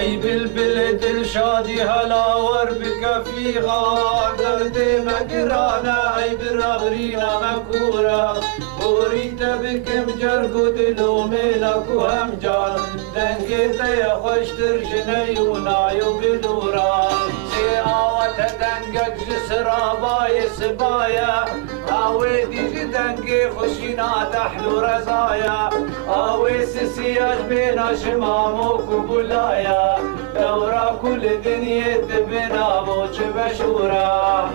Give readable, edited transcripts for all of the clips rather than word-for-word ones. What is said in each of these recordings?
ای بلبل دل شادی هلاور بکفیغا درد مگرانه ای برابرینا مکورا بوریتا بکم جرگو دلو میلکو هم جان دنگی دی خوشتر جنیو نایو بلورا سی آوات دنگک جسرابای سبایا آوی دیجی دنگی خوشینا تحلو رزایا آوی سسیاج بینا شمامو کبولایا دورا كل دنيا تبنا موج بشورا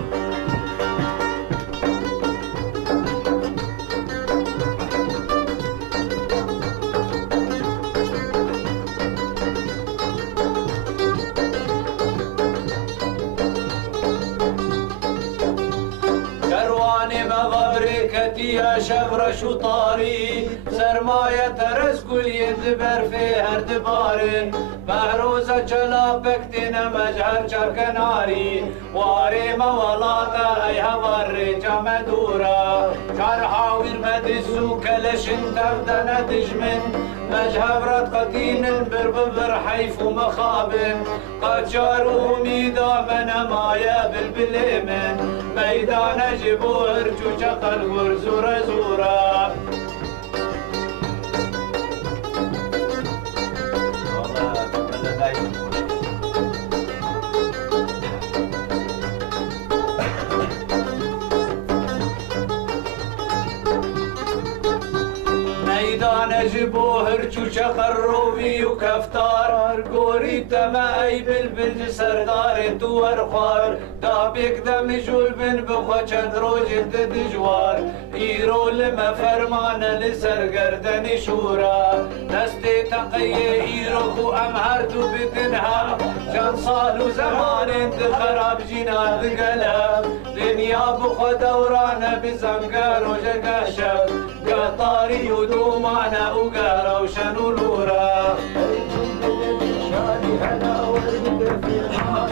كرواني مغبركتي يا شبر شطاري سرماية ترس كل يدبر في هردباري مهروزة جلابك تنا مجهر شركناري واري مولاتا اي هوار جمدورا شرحاوير مدسو كلشن تبدنا دجمن مجهبرت قتين برببر حيف مخابن قد جاروا ميدا من مايا بالبليمن ميدان جبور جو شقل ورزورا زورا ميدان جبوهر چوچه قروبی و کفتار گوری تما ای بلبل سردار دوار خوار دا بکدم جول بن بخوا چند روز دجوار ایرو لما فرمان لسرگردن شورا دست تقیه ایرو خو ام هر دو بتنها چند سال و زمان انت خراب جینا دگلم دنیا بخوا دوران بزنگر و جگشم قطاري ودومانا وقارا وشنو لورا شادي هلا ورد في الحار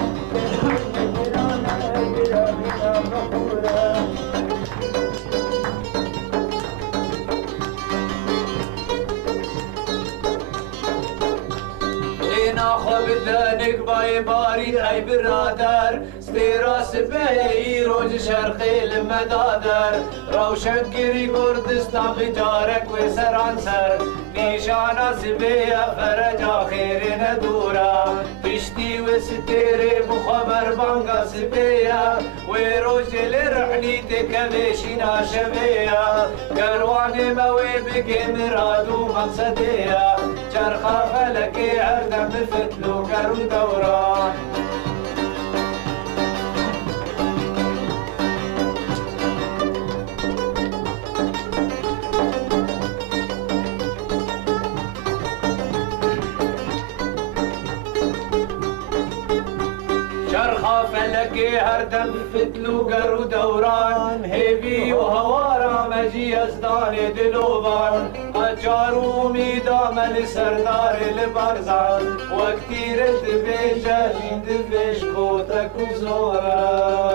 بدانك باي باري اي برادر ستيراس باي روج شرقي المدادر روشن كيري كردستان بجارك وسرانسر نيشانا سبيا فرجا خير ندورا بشتي وستيري مخبر بانغا سبيا وروج لرحني تكبشينا شبيا كرواني موي بكي مرادو مقصديا جرخا فلكي عردم بفتلو كرو دوران شرخا فلكي هردم فتلو قرو دوران هيبي وهوارا مجي ازدان دلوبان قجارو ميدام لسردار البرزان وكتير دبيجا جين دبيش كوتك وزوران